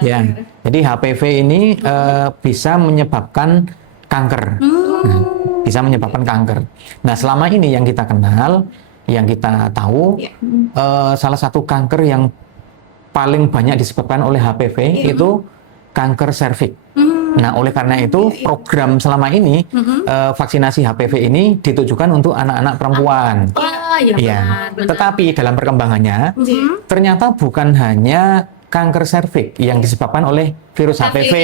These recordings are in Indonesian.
Ya, jadi HPV ini bisa menyebabkan kanker. Nah, bisa menyebabkan kanker. Nah, selama ini yang kita kenal, yang kita tahu, salah satu kanker yang paling banyak disebabkan oleh HPV itu kanker serviks. Nah, oleh karena itu program selama ini vaksinasi HPV ini ditujukan untuk anak-anak perempuan. Iya. Tetapi dalam perkembangannya ternyata bukan hanya kanker serviks yang disebabkan oleh virus HPV.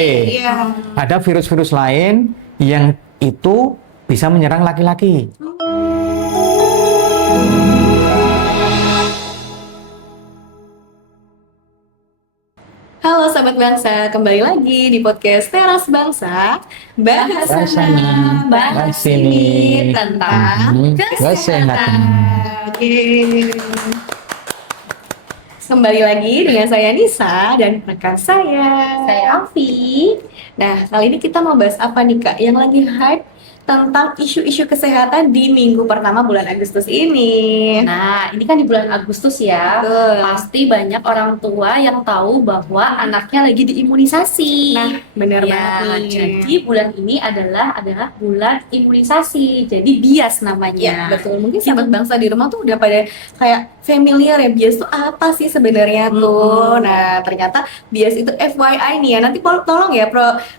Ada virus-virus lain yang itu bisa menyerang laki-laki. Halo sahabat bangsa, kembali lagi di podcast Teras Bangsa. Bahas sana, bahas sini tentang kesehatan. Yeay. Kembali lagi dengan saya Nisa dan rekan saya Afi. Nah, kali ini kita mau bahas apa nih Kak? Yang lagi hype tentang isu-isu kesehatan di minggu pertama bulan Agustus ini. Nah, ini kan di bulan Agustus ya. Betul. Pasti banyak orang tua yang tahu bahwa anaknya lagi diimunisasi. Nah, benar Ya, banget nih. jadi bulan ini adalah bulan imunisasi. Jadi BIAS namanya. Ya, betul. Mungkin sahabat bangsa di rumah tuh udah pada kayak familiar ya, BIAS itu apa sih sebenarnya tuh. Nah, ternyata BIAS itu FYI nih ya. Nanti tolong ya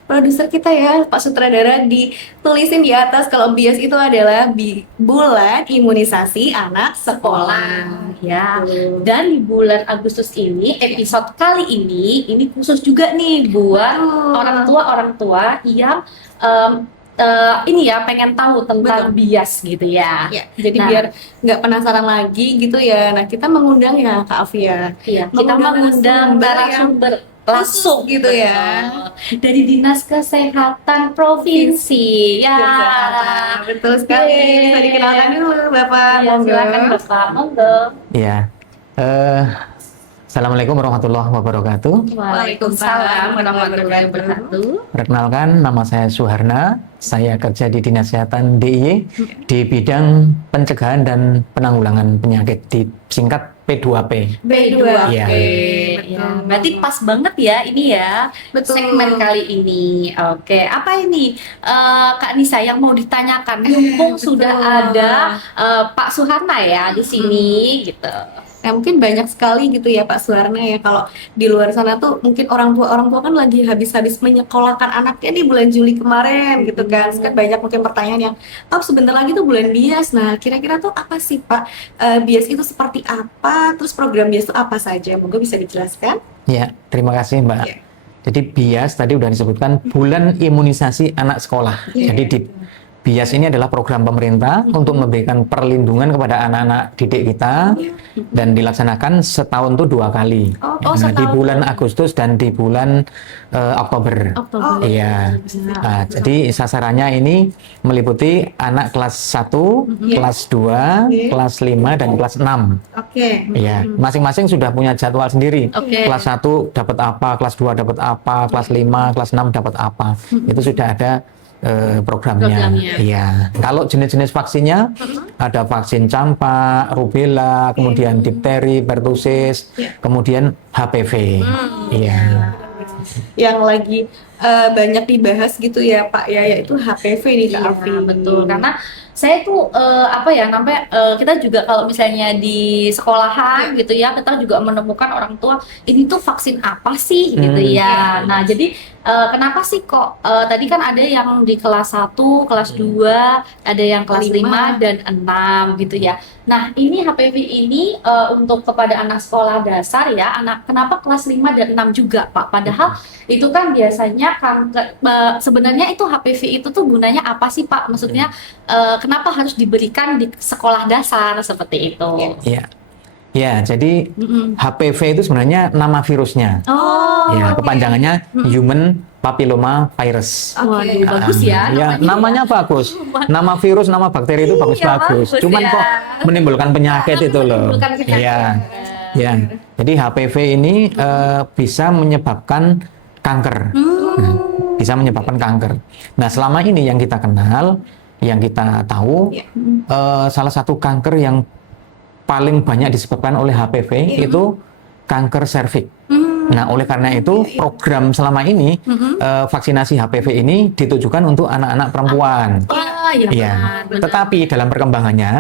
produser kita ya, Pak Sutradara, ditulisin di atas kalau BIAS itu adalah bulan imunisasi anak sekolah. Ya, dan di bulan Agustus ini, episode kali ini khusus juga nih buat orang tua yang ini ya pengen tahu tentang BIAS gitu ya. Ya, jadi Nah, biar nggak penasaran lagi gitu ya. Nah, kita mengundang ya Kak Afia. iya, kita mengundang narasumber langsung gitu ya. betul, dari Dinas Kesehatan Provinsi. Ya, Betul sekali. Bisa dikenalkan dulu Bapak. ya, Monggo. silakan Bapak, monggo. Ya. Assalamualaikum warahmatullahi wabarakatuh. Waalaikumsalam warahmatullahi wabarakatuh. Perkenalkan, nama saya Suharna. Saya kerja di Dinas Kesehatan DIY di bidang pencegahan dan penanggulangan penyakit, disingkat P2P. B2P. Iya. Ya, berarti pas banget ya ini ya Betul. segmen kali ini. Oke, apa ini Kak Nisa yang mau ditanyakan? Mumpung sudah ada Pak Suharna ya di sini gitu. Nah, mungkin banyak sekali gitu ya Pak Suharna ya, kalau di luar sana tuh mungkin orang tua kan lagi habis-habis menyekolahkan anaknya di bulan Juli kemarin gitu kan. Terus kan banyak mungkin pertanyaan yang, oh sebentar lagi tuh bulan BIAS. Nah, kira-kira tuh apa sih Pak? BIAS itu seperti apa? Terus program BIAS itu apa saja? Monggo bisa dijelaskan? Ya, terima kasih Mbak. Ya. Jadi BIAS tadi udah disebutkan bulan imunisasi anak sekolah. Jadi di BIAS ini adalah program pemerintah untuk memberikan perlindungan kepada anak-anak didik kita dan dilaksanakan setahun tuh 2 kali. Nah, di bulan Agustus dan di bulan Oktober. Iya. Nah, jadi sasarannya ini meliputi anak kelas 1, kelas 2, kelas 5 dan kelas 6. Oke. Iya, masing-masing sudah punya jadwal sendiri. Kelas 1 dapat apa, kelas 2 dapat apa, kelas 5, kelas 6 dapat apa. Itu sudah ada programnya. Iya. Kalau jenis-jenis vaksinnya ada vaksin campak, rubella, kemudian difteri, pertusis, kemudian HPV. Iya. Yang lagi banyak dibahas gitu ya Pak ya, yaitu HPV nih Kak Afi. Betul, karena saya tuh kita juga kalau misalnya di sekolahan gitu ya, kita juga menemukan orang tua ini tuh vaksin apa sih gitu ya. Nah, jadi kenapa sih kok tadi kan ada yang di kelas 1, kelas 2, ada yang kelas 5 dan 6 gitu ya. Nah, ini HPV ini untuk kepada anak sekolah dasar ya, kenapa kelas 5 dan 6 juga Pak? Padahal itu kan biasanya sebenarnya itu HPV itu tuh gunanya apa sih Pak? Maksudnya kenapa harus diberikan di sekolah dasar seperti itu? Iya. Ya, jadi HPV itu sebenarnya nama virusnya. Ya, kepanjangannya Human Papilloma Virus. Bagus ya. Ya, namanya bagus. Nama virus, nama bakteri itu bagus-bagus. Cuman ya. kok menimbulkan penyakit itu loh. Menimbulkan penyakit. Iya. Ya. Jadi HPV ini bisa menyebabkan kanker. Nah, bisa menyebabkan kanker. Nah, selama ini yang kita kenal, yang kita tahu, salah satu kanker yang paling banyak disebabkan oleh HPV itu kanker serviks. Nah, oleh karena itu program selama ini vaksinasi HPV ini ditujukan untuk anak-anak perempuan. Wah, ya Iya. benar. Tetapi dalam perkembangannya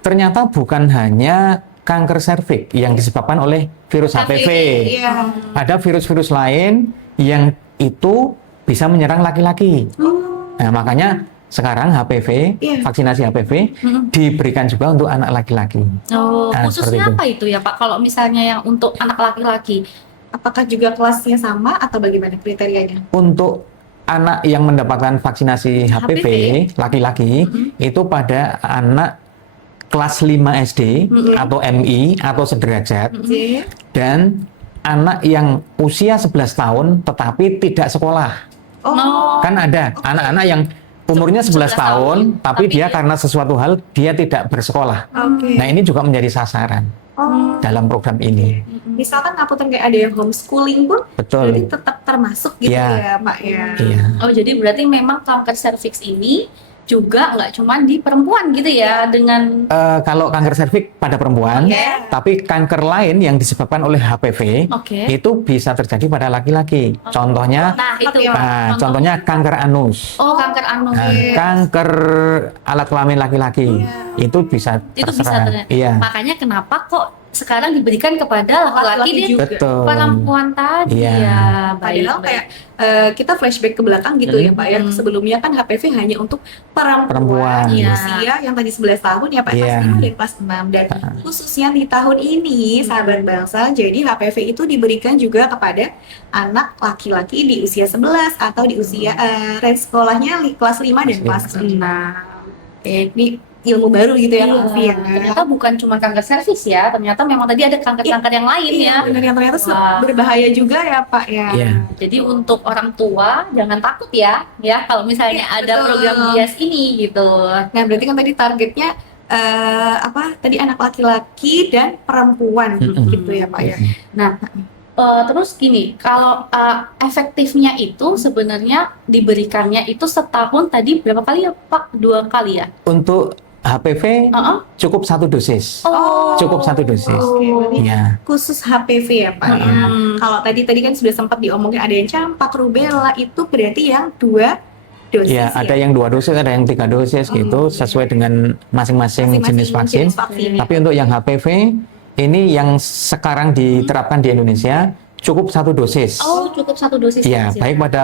ternyata bukan hanya kanker serviks yang disebabkan oleh virus HPV. Iya. Ada virus-virus lain yang itu bisa menyerang laki-laki. Nah, makanya sekarang HPV, Iya. vaksinasi HPV diberikan juga untuk anak laki-laki. Oh, Nah, khususnya seperti itu. apa itu ya Pak? Kalau misalnya yang untuk anak laki-laki. Apakah juga kelasnya sama atau bagaimana kriterianya? Untuk anak yang mendapatkan vaksinasi HPV, HPV. laki-laki itu pada anak kelas 5 SD atau MI atau sederajat Oke. dan anak yang usia 11 tahun tetapi tidak sekolah. Oh. Kan ada anak-anak yang umurnya 11 tahun tapi dia karena sesuatu hal dia tidak bersekolah. Oke. Nah, ini juga menjadi sasaran Oh. dalam program ini. Misalkan Apoten kayak ada yang homeschooling pun berarti Betul. tetap termasuk gitu Iya. ya, Pak ya. Iya. Oh, jadi berarti memang kanker serviks ini juga nggak cuma di perempuan gitu ya, dengan Kalau kanker serviks pada perempuan, Oke. tapi kanker lain yang disebabkan oleh HPV Oke. itu bisa terjadi pada laki-laki. Contohnya, Nah, itu Iya. Pak. contohnya kanker anus. Oh, kanker anus. Nah, kanker alat kelamin laki-laki itu bisa Itu bisa terserah. terjadi. Iya, Makanya kenapa kok sekarang diberikan kepada laki-laki Laki-laki dan juga. betul. perempuan tadi Iya. ya. Baik, Padahal baik. kayak kita flashback ke belakang gitu ya Pak ya. Sebelumnya kan HPV hanya untuk perempuan Perempuan. usia yang tadi 11 tahun ya Pak, Iya. kelas 5 dan kelas 6. Dan khususnya di tahun ini sahabat bangsa, jadi HPV itu diberikan juga kepada anak laki-laki di usia 11 atau di usia range sekolahnya kelas 5 dan kelas 6. Oke, ini ilmu baru gitu ya Kak Novi ya. Ternyata bukan cuma kanker serviks ya, ternyata memang tadi ada kanker-kanker yang lain Iya, ya. benar yang ternyata Wah. berbahaya juga ya Pak ya. Iya. Jadi untuk orang tua jangan takut ya kalau misalnya Iya, ada betul. program bias ini gitu. Nah, berarti kan tadi targetnya apa? Tadi anak laki-laki dan perempuan gitu ya, Pak ya. Nah, terus gini, kalau efektifnya itu sebenarnya diberikannya itu setahun tadi berapa kali ya Pak? 2 kali ya? Untuk HPV Heeh. cukup 1 dosis. Oh. Cukup 1 dosis. Oke, berarti Iya. khusus HPV ya, Pak ya. Kalau tadi kan sudah sempat diomongin ada yang campak, rubella itu berarti yang 2 dosis Iya, ada yang 2 dosis, ada yang 3 dosis gitu, sesuai dengan masing-masing jenis vaksin. ya. Tapi untuk yang HPV ini yang sekarang diterapkan di Indonesia cukup 1 dosis. Oh, cukup 1 dosis Iya, saja. baik pada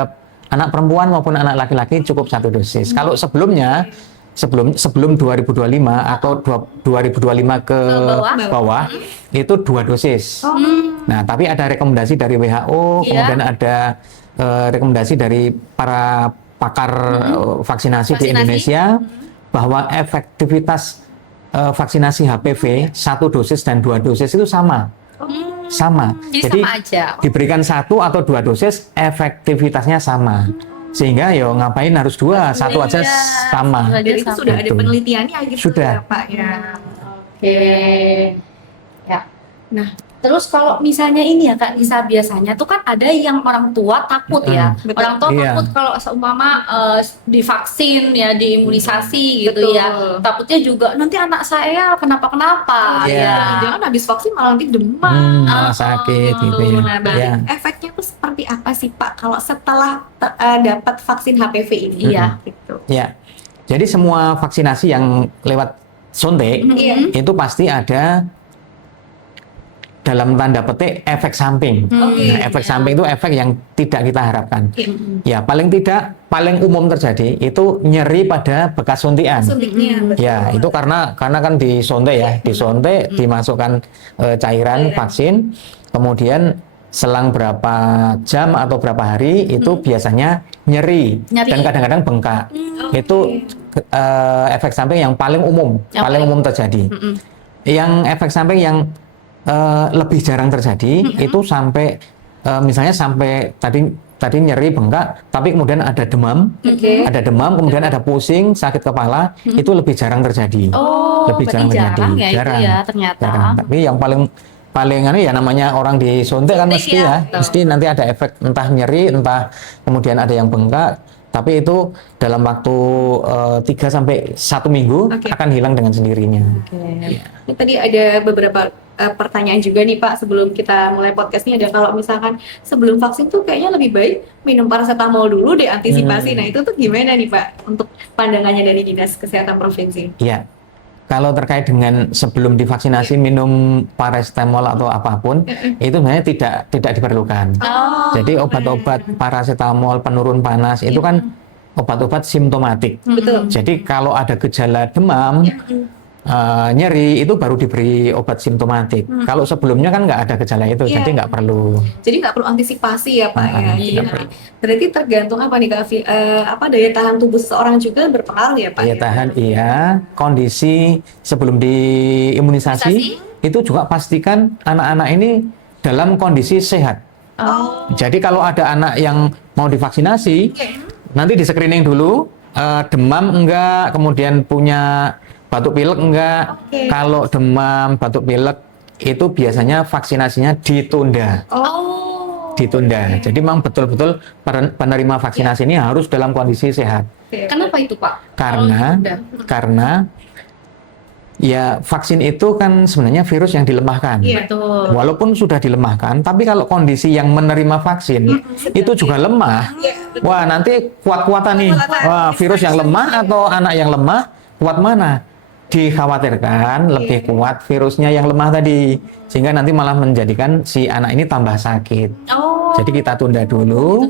anak perempuan maupun anak laki-laki cukup 1 dosis. Kalau sebelumnya sebelum 2025 atau 2025 ke bawah itu 2 dosis. Nah, tapi ada rekomendasi dari WHO, Iya. kemudian ada rekomendasi dari para pakar vaksinasi di Indonesia bahwa efektivitas vaksinasi HPV 1 dosis dan 2 dosis itu sama. Sama. Jadi sama aja. Diberikan 1 atau 2 dosis efektivitasnya sama. Sehingga ya ngapain harus 2, 1 aja Iya, sama. satu aja Jadi itu sama. sudah ada Betul. penelitiannya gitu Sudah. ya, Pak ya. Oke. Ya. Nah, terus kalau misalnya ini ya Kak Nisa, biasanya tuh kan ada yang orang tua takut ya. Betul. Orang tua Iya. takut kalau seumpama divaksin ya, diimunisasi gitu Betul. ya. Takutnya juga nanti anak saya kenapa-kenapa Iya. ya. Jangan habis vaksin malah nanti demam. Malah sakit gitu ya. Nah, berarti Ya. efeknya itu seperti apa sih Pak kalau setelah dapat vaksin HPV ini? Iya. Gitu. Ya. Jadi semua vaksinasi yang lewat suntik Iya. itu pasti ada dalam tanda petik efek samping. Oke. Nah, efek samping itu efek yang tidak kita harapkan. Ya, paling tidak, paling umum terjadi itu nyeri pada bekas suntikan. Suntiknya betul. Ya, itu karena kan disuntik ya, disuntik, dimasukkan cairan vaksin, kemudian selang berapa jam atau berapa hari itu biasanya nyeri, Nyeri. dan kadang-kadang bengkak. Itu efek samping yang paling umum, Yang paling umum terjadi. Yang efek samping yang lebih jarang terjadi itu sampai misalnya sampai tadi nyeri bengkak, tapi kemudian ada demam, Oke. kemudian ada pusing, sakit kepala, itu lebih jarang terjadi. Oh, Lebih berarti jarang terjadi. jarang ya Jarang. itu ya ternyata. Jarang. Tapi yang paling aneh ya namanya orang disuntik kan Suntik mesti ya, ya, betul. mesti nanti ada efek entah nyeri, entah kemudian ada yang bengkak. Tapi itu dalam waktu 3 sampai 1 minggu Oke. akan hilang dengan sendirinya. Oke. Ini tadi ada beberapa pertanyaan juga nih Pak sebelum kita mulai podcast ini, ada kalau misalkan sebelum vaksin tuh kayaknya lebih baik minum paracetamol dulu deh antisipasi. Nah itu tuh gimana nih Pak untuk pandangannya dari Dinas Kesehatan Provinsi? Iya. Kalau terkait dengan sebelum divaksinasi minum paracetamol atau apapun, itu sebenarnya tidak diperlukan. Jadi obat-obat paracetamol penurun panas itu kan obat-obat simptomatik. Betul. Jadi kalau ada gejala demam, nyeri, itu baru diberi obat simptomatik. Kalau sebelumnya kan nggak ada gejala itu, Iya. jadi nggak perlu. Jadi nggak perlu antisipasi ya Pak ya. Jadi nggak nanti berarti tergantung apa nih Kak Afi, apa daya tahan tubuh seseorang juga berpengaruh ya Pak? Daya ya? tahan iya, kondisi sebelum diimunisasi itu juga pastikan anak-anak ini dalam kondisi sehat. Jadi kalau ada anak yang mau divaksinasi, nanti di screening dulu, demam enggak, kemudian punya batuk pilek enggak. Kalau demam, batuk pilek itu biasanya vaksinasinya ditunda. Ditunda. Jadi memang betul-betul penerima vaksinasi ini harus dalam kondisi sehat. Kenapa itu Pak? Karena ya vaksin itu kan sebenarnya virus yang dilemahkan. Betul. Walaupun sudah dilemahkan, tapi kalau kondisi yang menerima vaksin itu juga lemah, wah nanti kuat-kuatan nih. Wah, virus yang lemah atau anak yang lemah, kuat mana? Dikhawatirkan lebih kuat virusnya yang lemah tadi, sehingga nanti malah menjadikan si anak ini tambah sakit. Jadi kita tunda dulu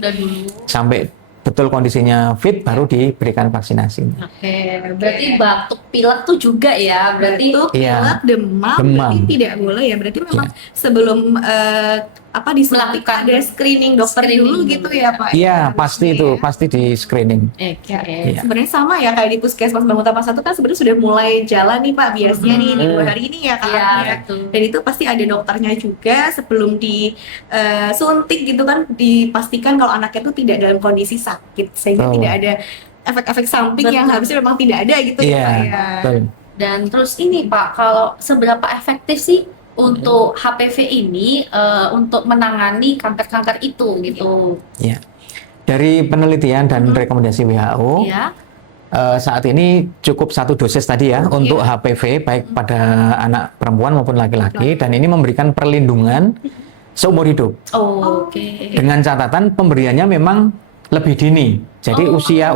sampai betul kondisinya fit, baru diberikan vaksinasi. Oke, berarti batuk pilek tuh juga ya, berarti pilek, demam, berarti tidak boleh ya. Berarti memang sebelum disuntik Melakukan ada screening dokter dulu gitu ya Pak? Iya, pasti itu, pasti di screening. Oke. Sebenarnya sama ya kayak di Puskesmas Bangun Tapan 1 kan sebenarnya sudah mulai jalan nih Pak biasanya nih di 2 hari ini ya Kak. Iya, ya. betul. Dan itu pasti ada dokternya juga sebelum disuntik gitu kan, dipastikan kalau anaknya itu tidak dalam kondisi sakit sehingga tidak ada efek-efek samping yang harusnya memang tidak ada gitu ya Pak ya. Betul. Dan terus ini Pak, kalau seberapa efektif sih untuk HPV ini untuk menangani kanker-kanker itu gitu? Ya. Dari penelitian dan rekomendasi WHO, Ya. saat ini cukup 1 dosis tadi ya untuk HPV baik pada anak perempuan maupun laki-laki, dan ini memberikan perlindungan seumur hidup. Oke. Dengan catatan pemberiannya memang lebih dini. Jadi usia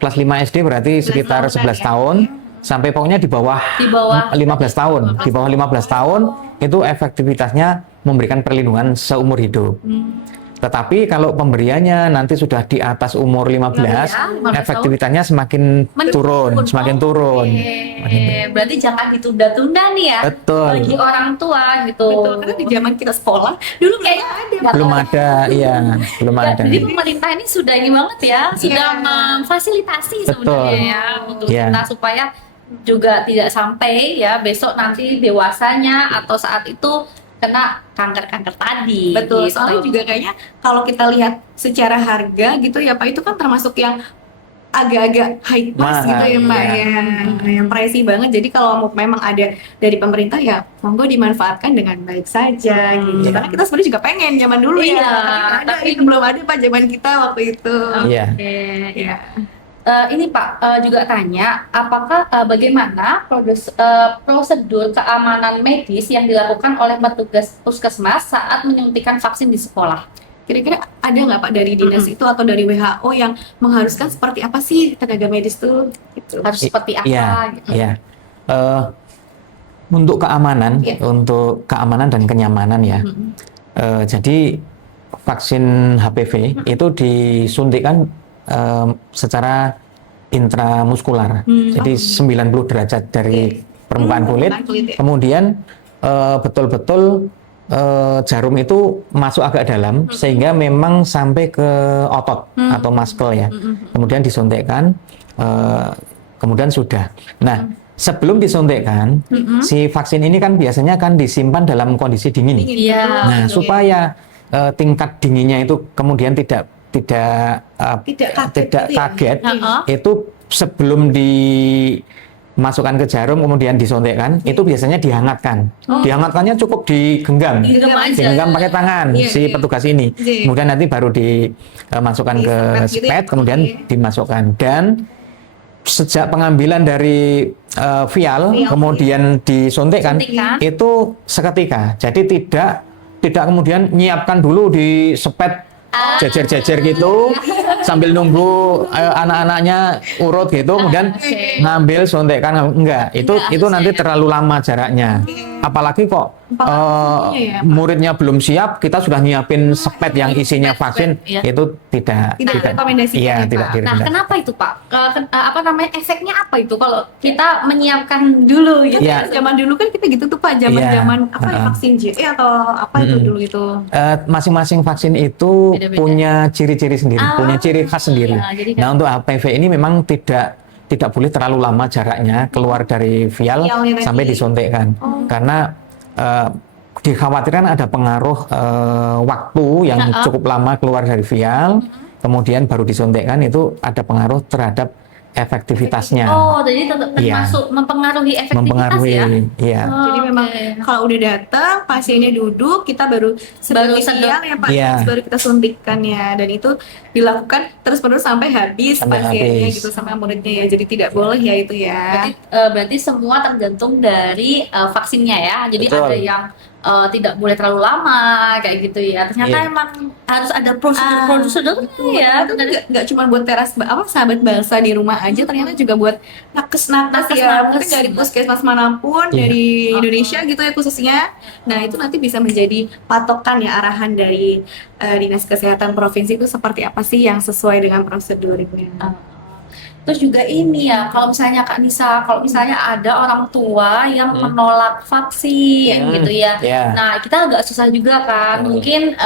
kelas 5 SD berarti sekitar 11 tahun sampai pokoknya di bawah 15 tahun. Di bawah 15 tahun itu efektivitasnya memberikan perlindungan seumur hidup. Tetapi kalau pemberiannya nanti sudah di atas umur 15, efektivitasnya semakin turun. Oke. Berarti jangan ditunda-tunda nih ya. Betul. Bagi orang tua gitu. Betul, karena di zaman kita sekolah dulu Belum ada, iya, belum ada. Jadi pemerintah ini sudah ini banget ya, sudah memfasilitasi sebenarnya ya untuk kita supaya juga tidak sampai ya besok nanti dewasanya atau saat itu kena kanker-kanker tadi. Betul, gitu. soalnya juga kayaknya kalau kita lihat secara harga gitu ya Pak, itu kan termasuk yang agak-agak high class gitu ya Pak ya, yang pricey banget. Jadi kalau memang ada dari pemerintah ya monggo dimanfaatkan dengan baik saja gitu. Karena kita sebenarnya juga pengen zaman dulu ya, tapi belum ada Pak zaman kita waktu itu. Iya. Ya. Ini Pak juga tanya, apakah bagaimana prosedur keamanan medis yang dilakukan oleh petugas puskesmas saat menyuntikkan vaksin di sekolah? Kira-kira ada nggak Pak dari dinas itu atau dari WHO yang mengharuskan seperti apa sih tenaga medis tuh? Gitu. Harus seperti apa? Gitu. Iya. Untuk keamanan dan kenyamanan ya. Jadi vaksin HPV itu disuntikkan secara intramuskular, jadi 90 derajat dari permukaan kulit. Kemudian betul-betul jarum itu masuk agak dalam sehingga memang sampai ke otot atau muscle ya. Kemudian disuntikkan, kemudian sudah. Nah, sebelum disuntikkan, si vaksin ini kan biasanya kan disimpan dalam kondisi dingin. Nah, supaya tingkat dinginnya itu kemudian tidak kaget, itu sebelum dimasukkan ke jarum kemudian disuntikkan, itu biasanya dihangatkan. Dihangatkannya cukup digenggam pakai tangan si petugas ini. Kemudian nanti baru dimasukkan ke spet, kemudian dimasukkan. Dan sejak pengambilan dari vial kemudian disuntikkan Suntikan. itu seketika. Jadi tidak kemudian nyiapkan dulu di sepet jejer-jejer gitu sambil nunggu anak-anaknya urut gitu kemudian ngambil suntikan, enggak. Itu nanti terlalu lama jaraknya. Apalagi kok muridnya belum siap, kita sudah nyiapin sepet yang isinya vaksin, Iya. itu tidak direkomendasikan iya, ya, tidak Pak. Nah, direkomendasikan. kenapa itu Pak? Apa namanya, efeknya apa itu kalau kita menyiapkan dulu gitu? Iya. Zaman dulu kan kita gitu tuh Pak, zaman-zaman Iya. apa vaksin JE atau apa itu dulu itu. Masing-masing vaksin itu Beda-beda. punya ciri-ciri sendiri, punya ciri khas sendiri. iya, jadi Nah, untuk HPV ini memang tidak boleh terlalu lama jaraknya keluar dari vial Vialnya tadi. sampai disuntikkan, karena dikhawatirkan ada pengaruh waktu yang cukup lama keluar dari vial, kemudian baru disuntikkan, itu ada pengaruh terhadap efektivitasnya. Oh, jadi termasuk mempengaruhi efektivitas Mempengaruhi, ya? iya. Jadi memang Oke. kalau udah datang pasiennya duduk, kita baru Baru sedot. ya Pak, Iya. terus baru kita suntikkan ya, dan itu dilakukan terus-menerus sampai habis Sampai pasiennya habis. gitu sama muridnya ya. Jadi tidak boleh ya itu ya. Berarti semua tergantung dari vaksinnya ya. Jadi Betul. ada yang tidak boleh terlalu lama kayak gitu ya. Ternyata Iya. emang harus ada prosedur ya. Itu nggak cuma buat teras sahabat bangsa di rumah aja, ternyata juga buat nakes-nakes ya, mungkin dari puskesmas manapun Iya. dari Indonesia gitu ya khususnya. Nah itu nanti bisa menjadi patokan ya, arahan dari Dinas Kesehatan Provinsi itu seperti apa sih yang sesuai dengan prosedurnya. Terus juga ini ya, kalau misalnya Kak Nisa, kalau misalnya ada orang tua yang menolak vaksin gitu ya. Ya. Nah, kita agak susah juga kan. Mungkin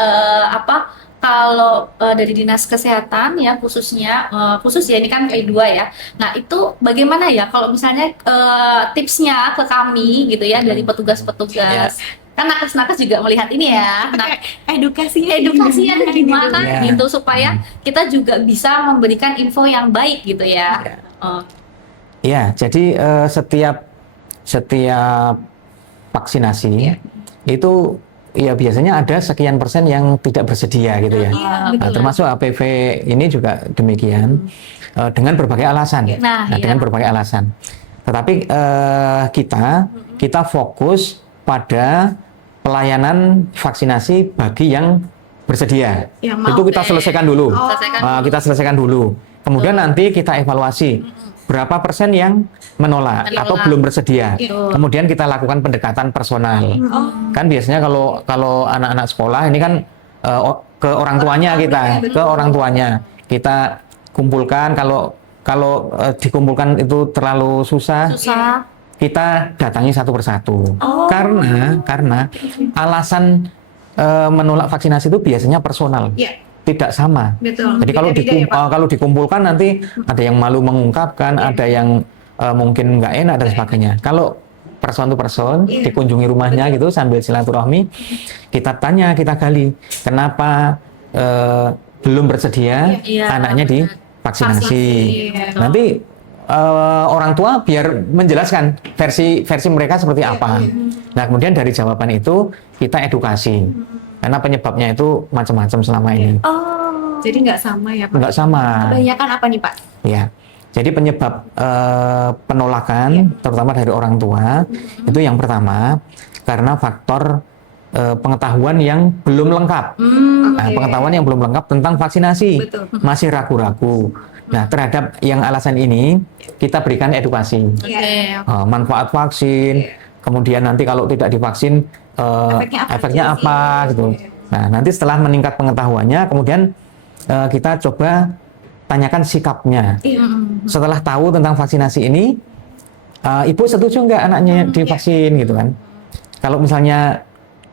kalau dari Dinas Kesehatan ya khususnya khusus ya ini kan P2 ya. Nah, itu bagaimana ya kalau misalnya tipsnya ke kami gitu ya dari petugas-petugas. Kan nakes-nakes juga melihat ini ya. Nah, Edukasinya edukasinya gimana Iya. gitu supaya kita juga bisa memberikan info yang baik gitu ya. Iya. Oh, Ya, jadi setiap vaksinasi itu ya biasanya ada sekian persen yang tidak bersedia gitu ya. Iya, Nah, betul. termasuk HPV ini juga demikian dengan berbagai alasan. Nah, iya. Dengan berbagai alasan. Tetapi kita fokus pada pelayanan vaksinasi bagi yang bersedia. Yang mau. Itu kita Oke. selesaikan dulu. Selesaikan Kita selesaikan dulu. Kemudian nanti kita evaluasi berapa persen yang menolak atau Menolak. belum bersedia. Iya. Kemudian kita lakukan pendekatan personal. Kan biasanya kalau anak-anak sekolah ini kan ke orang tuanya ke orang tuanya kita kumpulkan. Kalau dikumpulkan itu terlalu susah, kita datangi satu persatu. Karena alasan menolak vaksinasi itu biasanya personal, Iya, tidak sama. betul. Jadi kalau Beda-beda ya, Pak. kalau dikumpulkan nanti ada yang malu mengungkapkan, ada yang mungkin nggak enak dan sebagainya. Kalau person to person dikunjungi rumahnya gitu sambil silaturahmi, kita tanya, kita gali kenapa belum bersedia Iya, anaknya divaksinasi. Vaksinasi. Nanti orang tua biar menjelaskan versi mereka seperti apa. Nah, kemudian dari jawaban itu kita edukasi. Karena penyebabnya itu macam-macam selama ini. Jadi nggak sama ya Pak? Nggak sama. Kebanyakan apa nih Pak? Ya. Jadi penyebab penolakan terutama dari orang tua itu yang pertama karena faktor pengetahuan yang belum lengkap. Nah, Oke. pengetahuan yang belum lengkap tentang vaksinasi. Betul. Masih ragu-ragu. Nah, terhadap yang alasan ini kita berikan edukasi. Oke. Manfaat vaksin, kemudian nanti kalau tidak divaksin efeknya apa gitu. Nah, nanti setelah meningkat pengetahuannya, kemudian kita coba tanyakan sikapnya. Setelah tahu tentang vaksinasi ini, ibu setuju nggak anaknya divaksin gitu kan? Kalau misalnya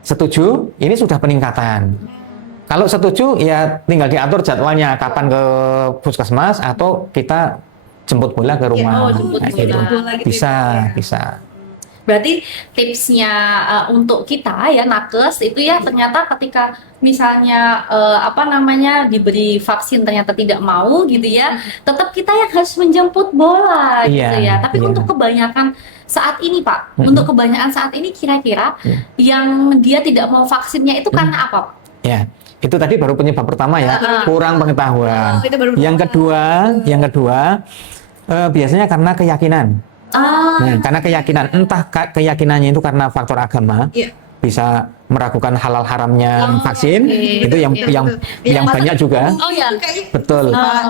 setuju, ini sudah peningkatan. Kalau setuju, ya tinggal diatur jadwalnya kapan ke puskesmas atau kita jemput bola ke rumah. Oh, jemput Nah, bola. gitu. Bola gitu Bisa, ya. bisa. Berarti tipsnya untuk kita ya nakes itu ya ternyata ketika misalnya diberi vaksin ternyata tidak mau gitu ya, tetap kita yang harus menjemput bola gitu Iya, ya. Tapi iya. untuk kebanyakan saat ini Pak, untuk kebanyakan saat ini kira-kira yang dia tidak mau vaksinnya itu karena apa? Ya, itu tadi baru penyebab pertama ya, kurang pengetahuan. Itu baru Yang kedua, Biasanya karena keyakinan. Ah, Nah, karena keyakinan, entah keyakinannya itu karena faktor agama, Iya. bisa meragukan halal haramnya vaksin, oke. itu yang Iya, betul. yang Yang banyak juga. Oh ya. Kayaknya Betul,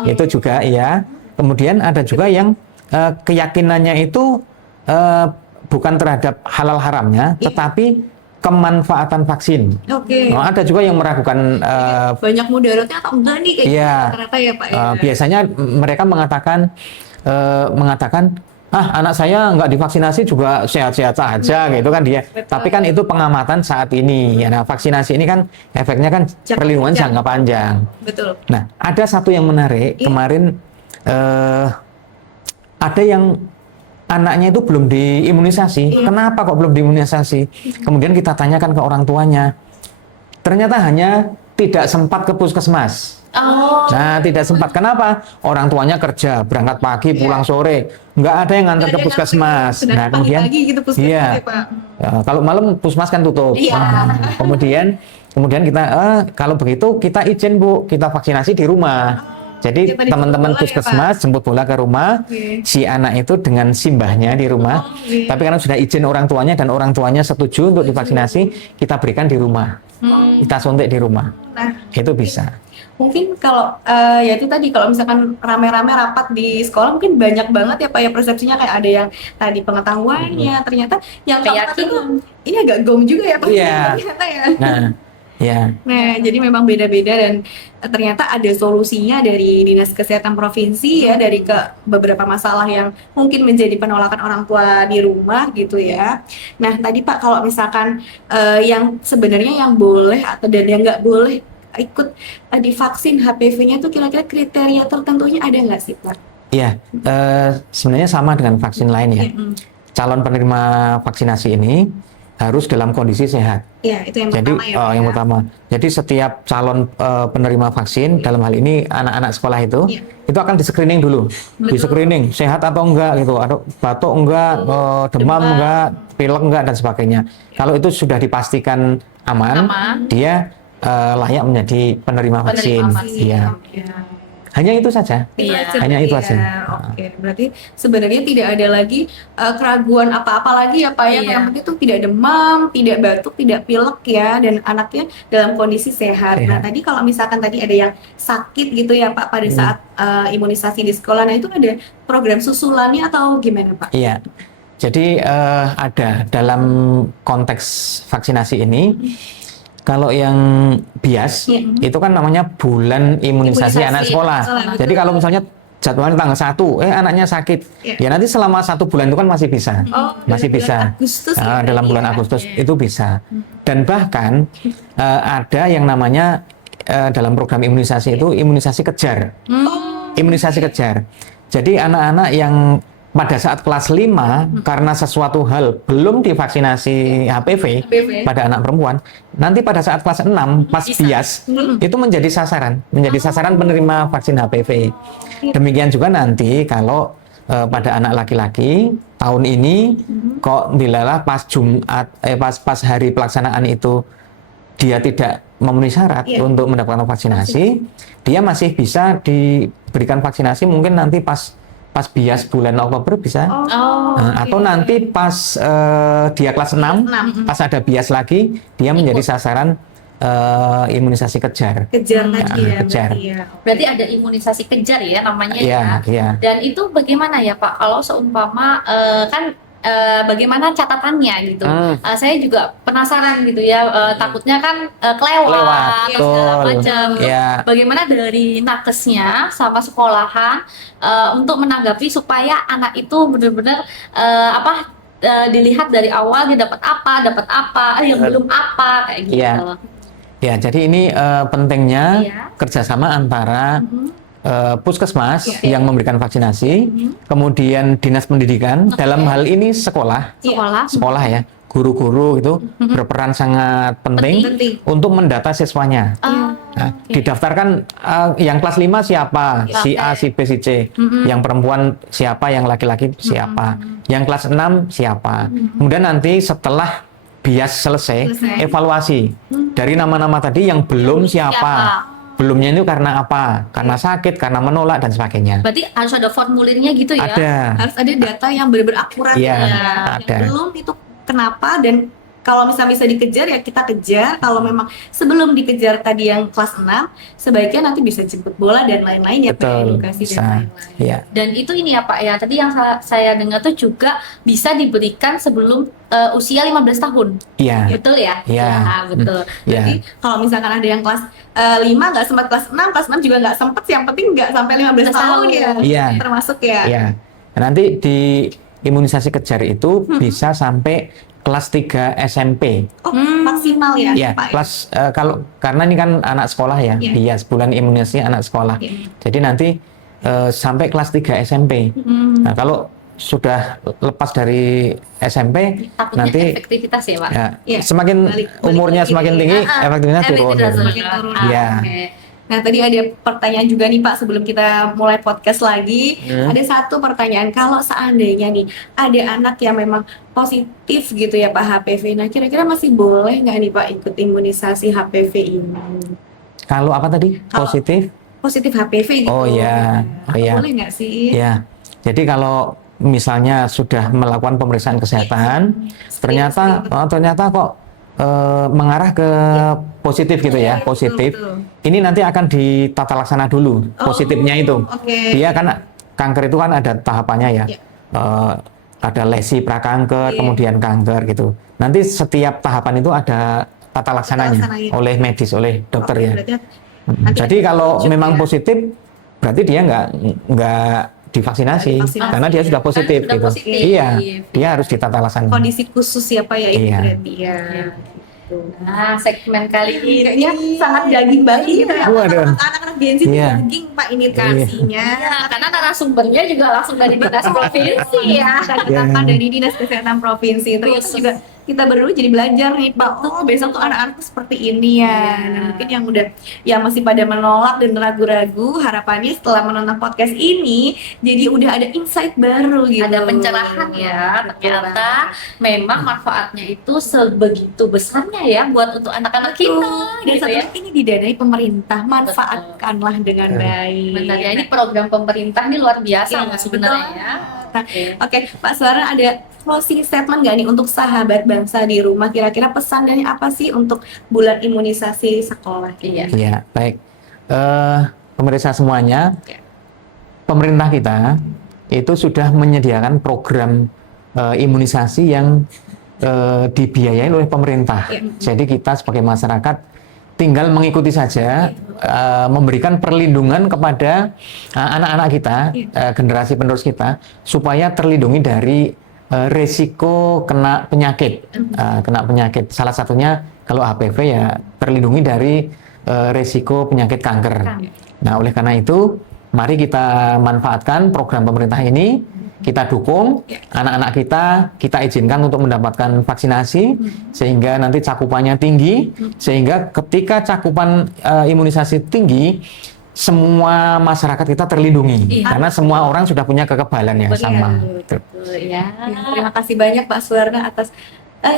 itu juga ya. Kemudian ada juga yang keyakinannya itu bukan terhadap halal haramnya, tetapi kemanfaatan vaksin. Oke. Oh, ada juga yang meragukan. Banyak mudaratnya atau enggak nih kayak Iya. gitu rata-rata ya Pak ya. Biasanya mereka mengatakan, anak saya nggak divaksinasi juga sehat-sehat saja, gitu kan dia. Betul. Tapi kan itu pengamatan saat ini. Ya, nah, vaksinasi ini kan efeknya kan Jangka perlindungan panjang. jangka panjang. Betul. Nah, ada satu yang menarik. Iya. Kemarin ada yang anaknya itu belum diimunisasi. Kenapa kok belum diimunisasi? Kemudian kita tanyakan ke orang tuanya. Ternyata hanya tidak sempat ke puskesmas. Oh. Nah, tidak sempat. Kenapa? Orang tuanya kerja, berangkat pagi, pulang sore. Nggak ada yang nganter ke puskesmas. Nah, kemudian, pagi gitu puskesmas iya. ya Pak. Ya, kalau malam puskesmas kan tutup. Iya. Kemudian kita, kalau begitu kita izin Bu, kita vaksinasi di rumah. Jadi Kita dijemput teman-teman bola ya, puskesmas jemput bola ke rumah, Oke. si anak itu dengan simbahnya di rumah. Oke. Tapi karena sudah izin orang tuanya dan orang tuanya setuju untuk divaksinasi, kita berikan di rumah. Kita suntik di rumah. Nah, Itu bisa. mungkin kalau ya itu tadi kalau misalkan rame-rame rapat di sekolah mungkin banyak banget ya Pak ya persepsinya kayak ada yang tadi pengetahuannya ternyata yang keempat itu ini agak gong juga ya Pak Iya. ternyata ya. Nah, ya. Nah, jadi memang beda-beda dan ternyata ada solusinya dari Dinas Kesehatan Provinsi ya dari ke beberapa masalah yang mungkin menjadi penolakan orang tua di rumah gitu ya. Nah, tadi Pak kalau misalkan yang sebenarnya yang boleh atau dan yang nggak boleh ikut divaksin HPV-nya tuh kira-kira kriteria tertentunya ada nggak sih Pak? Iya, sebenarnya sama dengan vaksin lain ya. Calon penerima vaksinasi ini harus dalam kondisi sehat. Iya, itu yang Jadi pertama ya Pak yang ya. pertama. Jadi setiap calon penerima vaksin dalam hal ini anak-anak sekolah itu akan di screening dulu. Di screening sehat atau enggak gitu, atau batuk enggak, demam enggak, pilek enggak dan sebagainya. Kalau itu sudah dipastikan aman. Dia layak menjadi penerima vaksin. Iya. Oke. Hanya itu saja. Iya. Hanya itu aja. Oke, berarti sebenarnya tidak ada lagi keraguan apa-apa lagi ya Pak ya. Iya. Yang penting itu tidak demam, tidak batuk, tidak pilek ya, dan anaknya dalam kondisi sehat. Nah, tadi kalau misalkan tadi ada yang sakit gitu ya Pak pada saat imunisasi di sekolah, nah itu ada program susulannya atau gimana Pak? Iya. Jadi ada dalam konteks vaksinasi ini. Kalau yang bias itu kan namanya bulan imunisasi anak sekolah. Jadi kalau misalnya jadwalnya tanggal 1, anaknya sakit, ya nanti selama 1 bulan itu kan masih bisa, masih bisa. Agustus dalam bulan Agustus itu bisa. Dan bahkan ada yang namanya dalam program imunisasi itu imunisasi kejar. Imunisasi kejar. Jadi anak-anak yang pada saat kelas 5 karena sesuatu hal belum divaksinasi HPV pada anak perempuan, nanti pada saat kelas 6 pas bias itu menjadi sasaran penerima vaksin HPV. Demikian juga nanti kalau pada anak laki-laki tahun ini kok dilalah pas Jumat pas hari pelaksanaan itu dia tidak memenuhi syarat untuk mendapatkan vaksinasi, dia masih bisa diberikan vaksinasi mungkin nanti pas bias bulan Oktober bisa. Atau nanti pas dia kelas 6, pas ada bias lagi, dia menjadi sasaran imunisasi kejar. Kejar tadi ya. Kejar. Berarti ada imunisasi kejar ya namanya Iya, ya. iya. Dan itu bagaimana ya Pak? Kalau seumpama kan bagaimana catatannya gitu? Saya juga penasaran gitu ya. Takutnya kan kelewat Betul. segala macam. Iya. Bagaimana dari nakesnya sama sekolahan untuk menanggapi supaya anak itu benar-benar dilihat dari awal dia dapat apa, yang belum apa kayak gitu. Iya. Ya, jadi ini pentingnya kerjasama antara puskesmas yang memberikan vaksinasi, kemudian dinas pendidikan, dalam hal ini sekolah ya, guru-guru itu berperan sangat penting untuk mendata siswanya. Nah, didaftarkan yang kelas 5 siapa, si A, si B, si C, yang perempuan siapa, yang laki-laki siapa, yang kelas 6 siapa. Kemudian nanti setelah bias selesai, evaluasi dari nama-nama tadi yang belum siapa. Belumnya itu karena apa? Karena sakit, karena menolak dan sebagainya. Berarti harus ada formulirnya gitu ya? Ada. Harus ada data yang benar-benar akurat Iya, ya. ada. Yang belum itu kenapa, dan kalau misalnya bisa dikejar ya kita kejar. Kalau memang sebelum dikejar tadi yang kelas 6, sebaiknya nanti bisa jemput bola dan lain-lain ya, Betul, edukasi bisa. dan lain-lain. Iya. Dan itu ini ya Pak ya, tadi yang saya dengar tuh juga bisa diberikan sebelum usia 15 tahun. Iya. Betul ya? Iya. Ya, betul. Iya. Jadi kalau misalkan ada yang kelas 5 nggak sempat kelas 6 juga nggak sempat, yang penting nggak sampai 15 tahun ya. Iya. Termasuk ya. Iya. Nanti di imunisasi kejar itu bisa sampai kelas 3 SMP. Oh, maksimal ya, Ya, Pak. kelas kalau karena ini kan anak sekolah ya, Iya. dia sebulan imunisasi anak sekolah. Iya. Jadi nanti sampai kelas 3 SMP. Nah, kalau sudah lepas dari SMP Takutnya nanti efektivitas ya Pak? ya, Iya. semakin Balik umurnya lagi semakin ini. tinggi, efektivitasnya turun. Efektivitas gitu. Semakin turun. Iya. Oke. Nah, tadi ada pertanyaan juga nih Pak sebelum kita mulai podcast lagi. Ada satu pertanyaan, kalau seandainya nih ada anak yang memang positif gitu ya Pak HPV, nah kira-kira masih boleh nggak nih Pak ikut imunisasi HPV ini? Kalau apa tadi? Kalau- Positif? Positif HPV gitu. Oh, iya. Oh, iya. Boleh nggak sih? Ya. Jadi kalau misalnya sudah melakukan pemeriksaan kesehatan, ternyata kok mengarah ke positif gitu ya, Iya, positif. betul. Ini nanti akan ditata laksana dulu positifnya itu. Oke. Dia kan kanker itu kan ada tahapannya ya. Iya. Ada lesi prakanker, Iya. kemudian kanker gitu. Nanti setiap tahapan itu ada tata laksananya laksananya. oleh medis, oleh dokter Oke, ya. berarti nanti Jadi ada kalau petunjuk memang ya. positif, berarti dia nggak divaksinasi, Nggak divaksinasi. karena dia sudah positif Kan sudah gitu. positif. Iya, dia harus ditata laksana. kondisi khusus ya Pak ya ini Iya. berarti ya. Nah, segmen kali ini Kayaknya sangat daging banget gitu ya. Waduh. Anak-anak Gen Z itu Iya. daging Pak ini kasihnya. ya, karena narasumbernya juga langsung dari dinas provinsi ya. Kata dari Dinas Kesehatan Provinsi. Terus juga kita berdua jadi belajar nih Pak. Oh, besok tuh anak-anak tuh seperti ini ya. Nah, mungkin yang udah yang masih pada menolak dan ragu-ragu, harapannya setelah menonton podcast ini jadi udah ada insight baru gitu. Ada pencerahan ya, ternyata memang manfaatnya itu sebegitu besarnya ya buat untuk anak-anak kita. Dan gitu satu ya. lagi ini didanai pemerintah, manfaatkanlah dengan baik. Benar ya, ini program pemerintah ini luar biasa Iya, loh sebenarnya betul. ya. Nah, Oke, Pak Suara, ada closing statement nggak nih untuk sahabat bangsa di rumah? Kira-kira pesan dari apa sih untuk bulan imunisasi sekolah? Iya. Iya, baik. Pemirsa semuanya, pemerintah kita itu sudah menyediakan program imunisasi yang dibiayai oleh pemerintah. Iya. Jadi kita sebagai masyarakat tinggal mengikuti saja, memberikan perlindungan kepada anak-anak kita, generasi penerus kita, supaya terlindungi dari resiko kena penyakit. Salah satunya kalau HPV ya terlindungi dari resiko penyakit kanker. Nah, oleh karena itu, mari kita manfaatkan program pemerintah ini, kita dukung anak-anak kita izinkan untuk mendapatkan vaksinasi, sehingga nanti cakupannya tinggi, sehingga ketika cakupan imunisasi tinggi, semua masyarakat kita terlindungi, Iya. karena semua orang sudah punya kekebalan yang sama. Betul ya. Ya, terima kasih banyak Pak Suwarna atas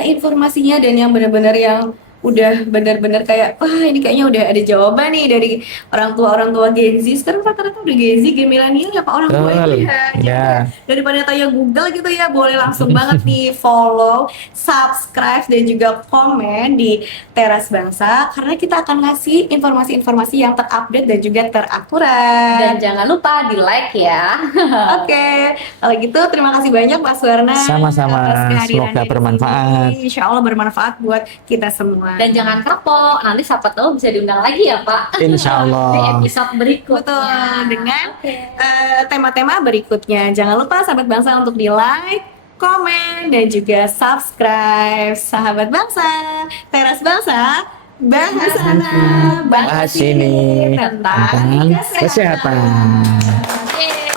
informasinya dan yang benar-benar yang udah benar-benar kayak wah ini kayaknya udah ada jawaban nih dari orang tua Gen Z. Sekarang rata-rata udah Gen Z, Gen milenial ya Pak orang tua Betul. itu ya. Jadi Ya. daripada tanya Google gitu ya, boleh langsung banget nih follow, subscribe dan juga komen di Teras Bangsa karena kita akan ngasih informasi-informasi yang terupdate dan juga terakurat. Dan jangan lupa di like ya. Oke, kalau gitu terima kasih banyak Pak Suwarna. Sama-sama. atas kehadirannya Semoga di bermanfaat. sini. Insya Allah bermanfaat buat kita semua. Dan jangan kapok, nanti siapa tahu bisa diundang lagi ya Pak. Insya Di Allah. episode berikutnya. Betul, dengan Oke. tema-tema berikutnya. Jangan lupa sahabat bangsa untuk di like, komen, dan juga subscribe. Sahabat bangsa, Teras Bangsa, bahas sana, bahas Bahas sini tentang kesehatan. Yeay.